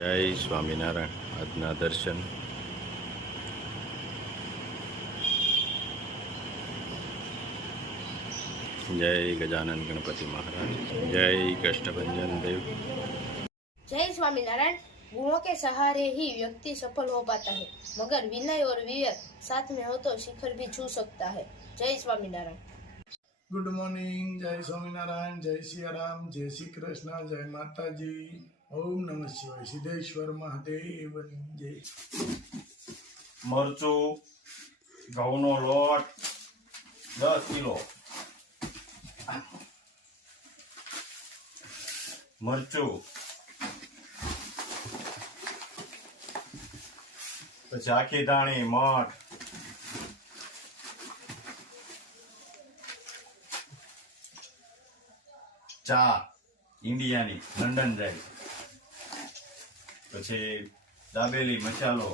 જય સ્વામિનારાયણ. આજના દર્શન જય ગજાનન ગણપતિ મહારાજ, જય કૃષ્ણભંजन देव। जय स्वामीनारायण। गुणों के सहारे ही व्यक्ति सफल हो पाता है, मगर विनय और विवेक साथ में हो तो शिखर भी छू सकता है। जय स्वामीनारायण। Good morning. जय स्वामीनारायण, जय सियाराम, जय श्री कृष्ण, जय माता जी। ओम नमः शिवाय। सिद्धेश्वर महादेव जय। મરચું, ઘઉંનો લોટ 10 કિલો, મરચું, પછી આખી ધાણી, મઠ, ચા ઇન્ડિયાની લંડન જાય, પછી દાબેલી મસાલો,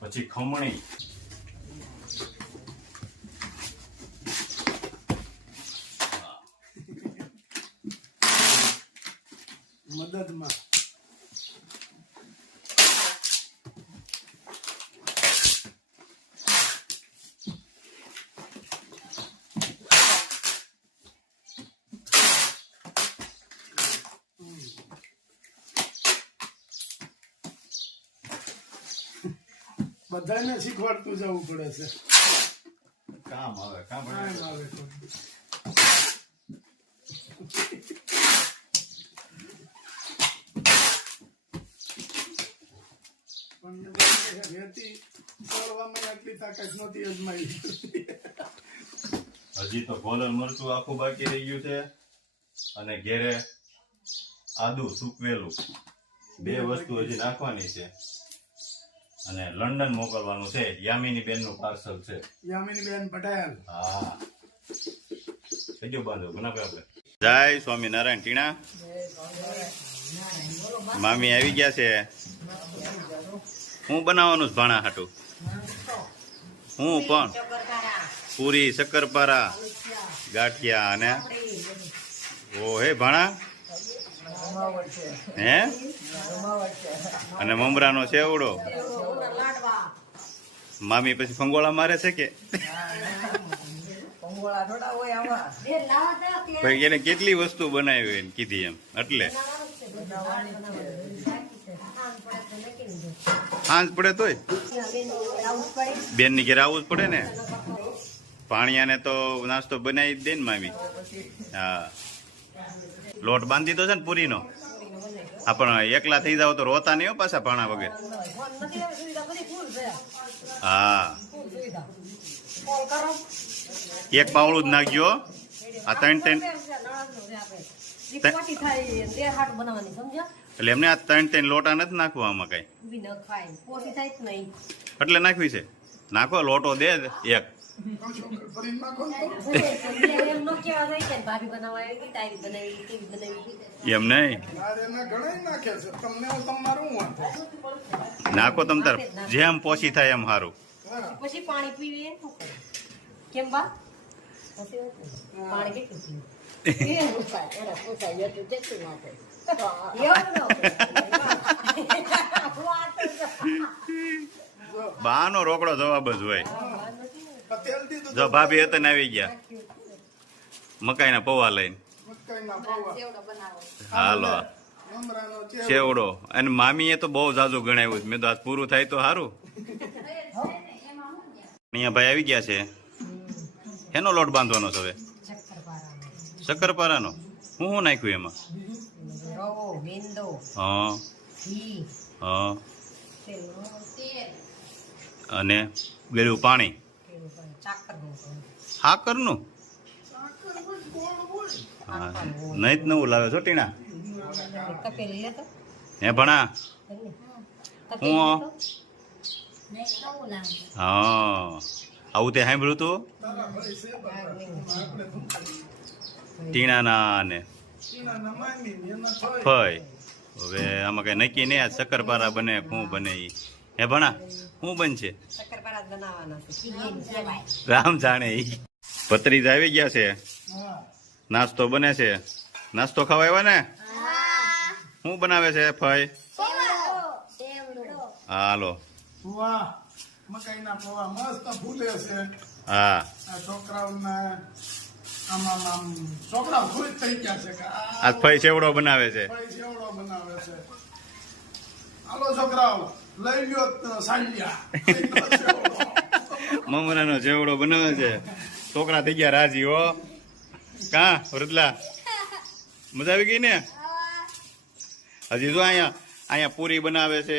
પછી ખમણી, मदद में બધાને શીખવાડતું જવું પડે છે. કામ આવે કામ કાંઈ આવે તો. પણ રેતી તોડવામાં આટલી તાકાત નહોતી અજમાઈ. હજી તો ગોલર મરચું આખું બાકી રહી ગયું છે, અને ઘેરે આદુ સૂકવેલું, બે વસ્તુ હજી નાખવાની છે, અને લંડન મોકલવાનું છે. યામિની બેન નું પાર્સલ છે. યામિની બેન પટેલ. હા, કજો બાંધો બનાવે આપણે. જય સ્વામિનારાયણ. ટીણા મામી આવી ગયા છે. હું બનાવવાનું છે ભાણા હાટું? હું પણ પૂરી, શક્કરપારા, ગાંઠિયા અને ઓ હે ભાણા હે, અને મમરાનો સેવડો. મામી પછી ફંગોળા મારે છે કે ભાઈ એને કેટલી વસ્તુ બનાવી એને કીધી એમ, એટલે સાંજ પડે તોય બેન ની ઘેર આવવું જ પડે ને. પાણીયાને તો નાસ્તો બનાવી જ દે ને મામી. હા, લોટ બાંધી દીધો છે ને પૂરીનો. હા, પણ એકલા થઈ જાવ તો રોતા નહીં હો પાછા ભાણા વગર. હા, એક પાવડું જ નાખજો. આ ત્રણ એટલે એમને આ ત્રણ લોટા નથી નાખવા આમાં કઈ, એટલે નાખવી છે. નાખો લોટો દે એક. એમ નહીં, નાખો તમ તાર જેમ પોસી થાય એમ સારું. પછી પાણી પીવીએ કેમ બા પાણી બાનો રોકડો જવાબ જ હોય. જો ભાભી હતા ને આવી ગયા મકાઈના પૌવા લઈને. હાલો, સેવડો. અને મામીએ તો બહુ જાજુ ગણાવ્યું. મેં તો આજ પૂરું થાય તો સારું. અહીંયા ભાઈ આવી ગયા છે. એનો લોટ બાંધવાનો છે હવે? શક્કરપારાનો. હું નાખ્યું એમાં? હા હા, અને ગળ્યું પાણી. સાકરનું? હા, નહીં જ નવું લાવે છો ટીણા. હે ભણા હું? હા, આવું તે સાંભળ્યું તું ટીણાના ને ફય. હવે આમાં કઈ નક્કી નહીં. આ શક્કરપારા બને શું બને ઈ. હે ભણા શું બનશે? રામ જાણે ઈ. ભત્રીજા આવી ગયા છે, હા નાસ્તો બને છે. નાસ્તો ખાવા આવ્યા ને? શું બનાવે છે ફઈ? હાલો. પૌવા મકાઈના પૌવા મસ્ત ફૂલે છે. હા આ છોકરાઓને આમ છોકરાઓ ખુશ થઈ ગયા છે કે આજ ફઈ સેવડો બનાવે છે. ભાઈ સેવડો બનાવે છે. હાલો છોકરાઓ લઈ લ્યો સાંજ્યા મમરાનો સેવડો બનાવે છે. છોકરા થઈ ગયા રાજી હો. કા વૃદ્ધલા મજા આવી ગઈ ને? હજી જો અહીંયા પૂરી બનાવે છે,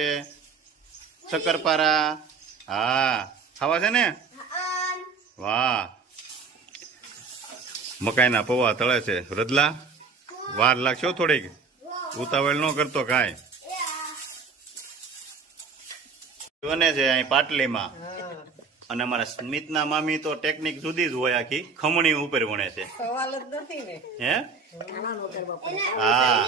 શક્કરપારા. હા ખાવા છે ને? વાહ. મકાઈના પૌવા તળે છે. વૃદ્ધલા વાર લાગશો થોડીક, ઉતાવળ ન કરતો કાંઈ. બને છે અહીં પાટલીમાં. અને અમારા સ્મિતના મામી તો ટેકનિક જુદી જ હોય, આખી ખમણી ઉપર વણે છે. સવાલ જ નથી ને. હે? નાનો કરવા પડે. હા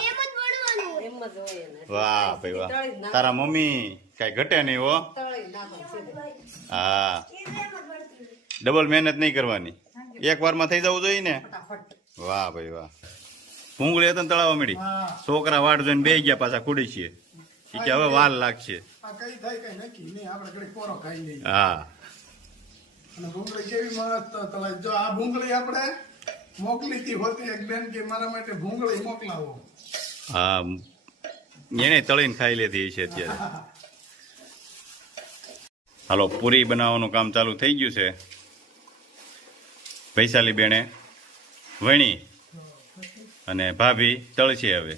એમ જ હોય ને. વાહ ભાઈ વાહ. તારા મમ્મી કઈ ઘટે નહીં હો. તળી નાખો સીધે. હા ડબલ મહેનત નહીં કરવાની, એક વારમાં થઈ જવું જોઈએ ને. ફટાફટ. વાહ ભાઈ વાહ. ભૂંગળી હતા ને તળાવવા મળી. છોકરા વાટ જોઈને બે ગયા પાછા ખુડી છીએ કે હવે વાર લાગશે. આ કઈ થાય કઈ નક્કી નહીં, આપણે ઘડી કોરો ખાઈ લઈએ. હા અને ભૂંગળી કેવી મસ્ત તળાય. જો આ ભૂંગળી આપણે મોકલી હતી હોતી એક બેન કે મારા માટે ભૂંગળી મોકલાવો. હા એને તળીને ખાઈ લેતી છે અત્યારે. હાલો પૂરી બનાવવાનું કામ ચાલુ થઈ ગયું છે. વૈશાલી બેને વણી અને ભાભી તળશે હવે.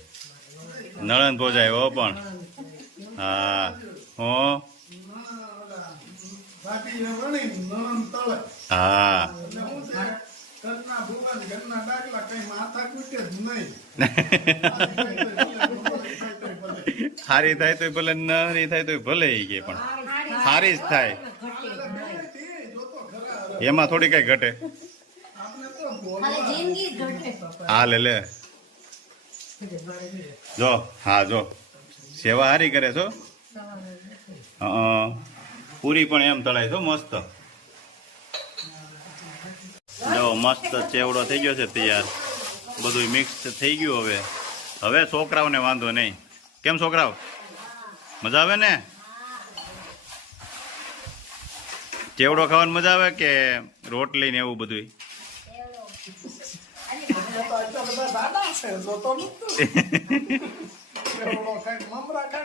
નળન ભોજાયો પણ. હા હો. બાકી વણી નરમ તળે હા એટલે શું છે, ઘરના ભૂલા ને ઘરના ડાકલા કઈ માથા કૂટે જ નહીં. સારી થાય તો ભલે, નરી થાય તો ભલે ઈ કે, પણ સારી જ થાય. એમાં થોડી કઈ ઘટે. આપણે તો બોલ જિંદગી ઘટે. હા લે જો. હા જો સેવા હારી કરે છો. પૂરી પણ એમ તળાય છો મસ્ત. જો મસ્ત ચેવડો થઈ ગયો છે તૈયાર. બધું મિક્સ થઈ ગયું. હવે છોકરાઓને વાંધો નહીં. કેમ છોકરાઓ મજા આવે ને? ચેવડો ખાવાની મજા આવે કે રોટલી ને એવું બધું? આટલા બધા દાદા છે જોતો નતું. એવડો કાંઈક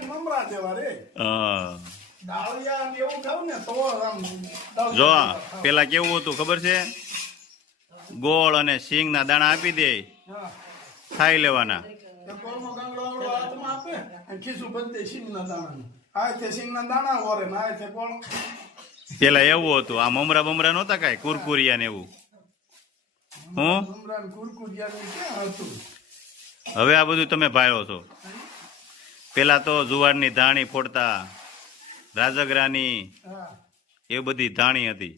મમરા જેવા રે. હા. ડાળિયા ને એવું ખાવ ને તો આમ જો પેલા કેવું હતું ખબર છે? ગોળ અને સિંગ ના દાણા આપી દે, હા ખાઈ લેવાના. એ કોળનો ગાંગડો આવડો હાથમાં આપે અને ખીસું બધે સિંગના દાણા. આ છે સિંગના દાણા ઓરે ને આ છે કોળ. પેલા એવું હતું. આ મમરા બમરા નહોતા કાંઈ, કુરકુરિયા ને એવું. હું મમરા ને કુરકુરિયા ને ક્યાં હતું? હવે આ બધું તમે ભાળો છો. પેલા તો જુવારની ધાણી ફોડતા, રાજગરાની, હા એ બધી ધાણી હતી.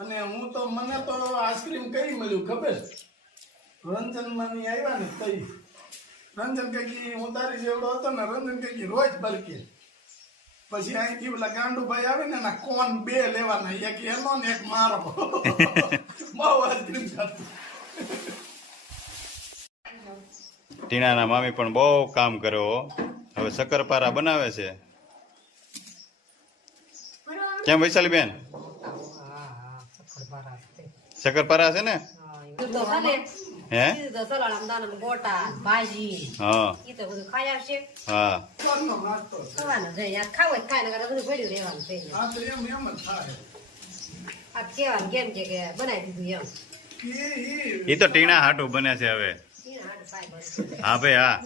અને મને તો આઈસ્ક્રીમ કઈ મળ્યું ખબર? રંજન માની આવ્યા ને તઈ રંજન કઈ હું તારી જેવડો હતો ને, રંજન કઈ રોજ બરકે. પછી અહીંથી પેલા ગાંડુભાઈ આવે ને એના કોન 2 લેવાના, એક એનો ને એક મારો. બહુ આઈસ્ક્રીમ ખાતું. ટીનાના મામી પણ બહુ કામ કર્યો. હવે શક્કરપારા બનાવે છે. કેમ વૈશાલી બેન? શક્કરપારા છે ને? તો ભલે. હે? ઈ તો સલાડ દાણા ગોટા ભાજી હા ઈ તો બધું ખાઈ આવશે. હા કોનનો નાસ્તો છે. ખાવાનું છે યાર. ખાવું હોય તો ખાય, નકર તો બધું પડ્યું રહેવાનું છે. આ તો એમ જ થાય. આ કહેવાનું કેમ છે કે બનાવી દીધું એમ. એ તો ટીણા હાટું બને છે હવે. ઈ હાડ પાય બસ. હા ભાઈ હા.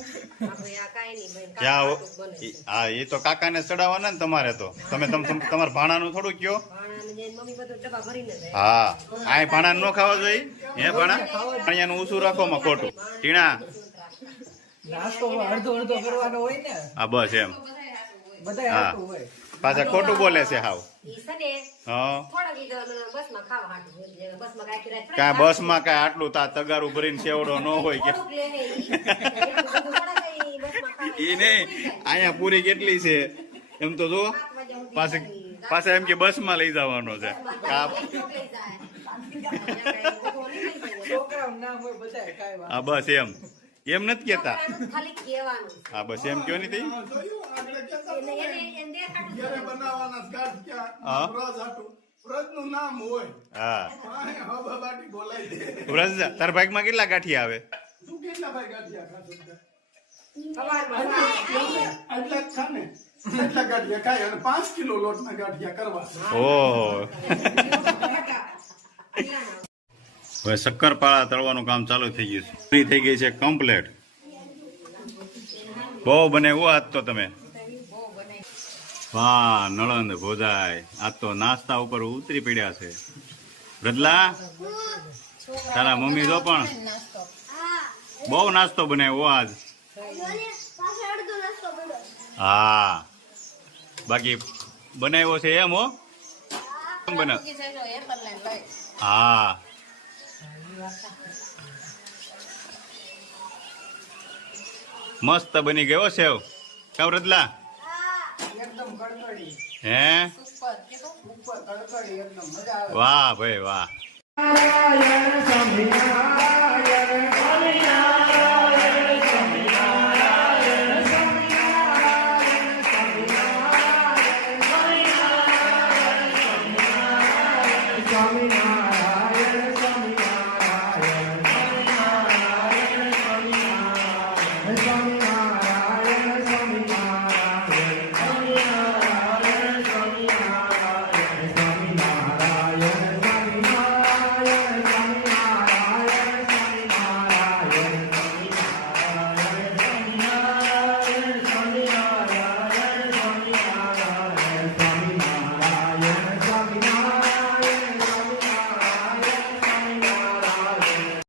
આપણે આ કાંઈ નહીં ભાઈ. ક્યાં કાંઈ બને. હા એ તો કાકાને ચડાવવાના ને તમારે તો. તમે તમારા ભાણાનું થોડું કયો. ભાણાને જઈને મમ્મી બધું ડબ્બા ભરીને જાય. હા આ ભાણા ન ખાવા જોઈએ. હે ભાણા ભાણિયાનું ઊંચું રાખો માં ખોટું. ટીણા નાસ્તો અડધો અડધો કરવાનો હોય ને, હા બસ એમ. બધાય હા આવતું હોય. પાછા ખોટું બોલે છે હાવ. ઈ સને હા થોડાક લીધો અને બસમાં ખાવા હાટું હોય. બસમાં કાંઈ કિરાય થોડા કાંઈ બસમાં કાંઈ આટલું તા તગારું ભરીને સેવડો ન હોય કે થોડુંક લે હે ઈ. એટલું બધું થોડા કાંઈ બસમાં ખાવા. ઈ નહીં. અહીંયા પૂરી કેટલી છે એમ તો જો. પાછા એમ કે બસમાં લઈ જવાનો છે. બસમાં જાય, એટલું લઈ જાય. છોકરાનું નામ હોય બધાય કાંઈ વાત. હા બસ એમ નથી કેતા. ખાલી કહેવાનું. હા બસ એમ કયો નહીં આમાં જોયું આગળ કહેતા હતા ને, એને દેખાડું. ઘરે બનાવવાના ગાંઠિયા, હા. વ્રજ હતું. વ્રજનું નામ હોય હા હા, હબાબાટી બોલાઈ દે. વ્રજ તાર ભાગમાં કેટલા ગાંઠિયા આવે? તું કેટલા ભાઈ ગાંઠિયા ખાશો તે? સવારમાં આટલા જ ખા ને, આટલા ગાંઠિયા ખાય અને 5 કિલો લોટના ગાંઠિયા કરવા. ઓહો હવે શક્કરપાળા તળવાનું કામ ચાલુ થઈ ગયું છે. પૂરી થઈ ગઈ છે કમ્પ્લેટ. બહુ બનાવ્યું આજ તો તમે. વાહ નળંદ ભોજાય આજ તો નાસ્તા ઉપર ઉતરી પડ્યા છે. રદલા તારા મમ્મી જો પણ બહુ નાસ્તો બનાવ્યો આજ. હા બાકી બનાવ્યો છે એમ હો. કેમ બનાવ? હા મસ્ત બની ગયો સેવ. કાવ રદલા એકદમ કડકડી. હે ઉપર કડકડી એકદમ મજા આવે. વાહ ભાઈ વાહ. નારાયણ સ્વામિનારાયણ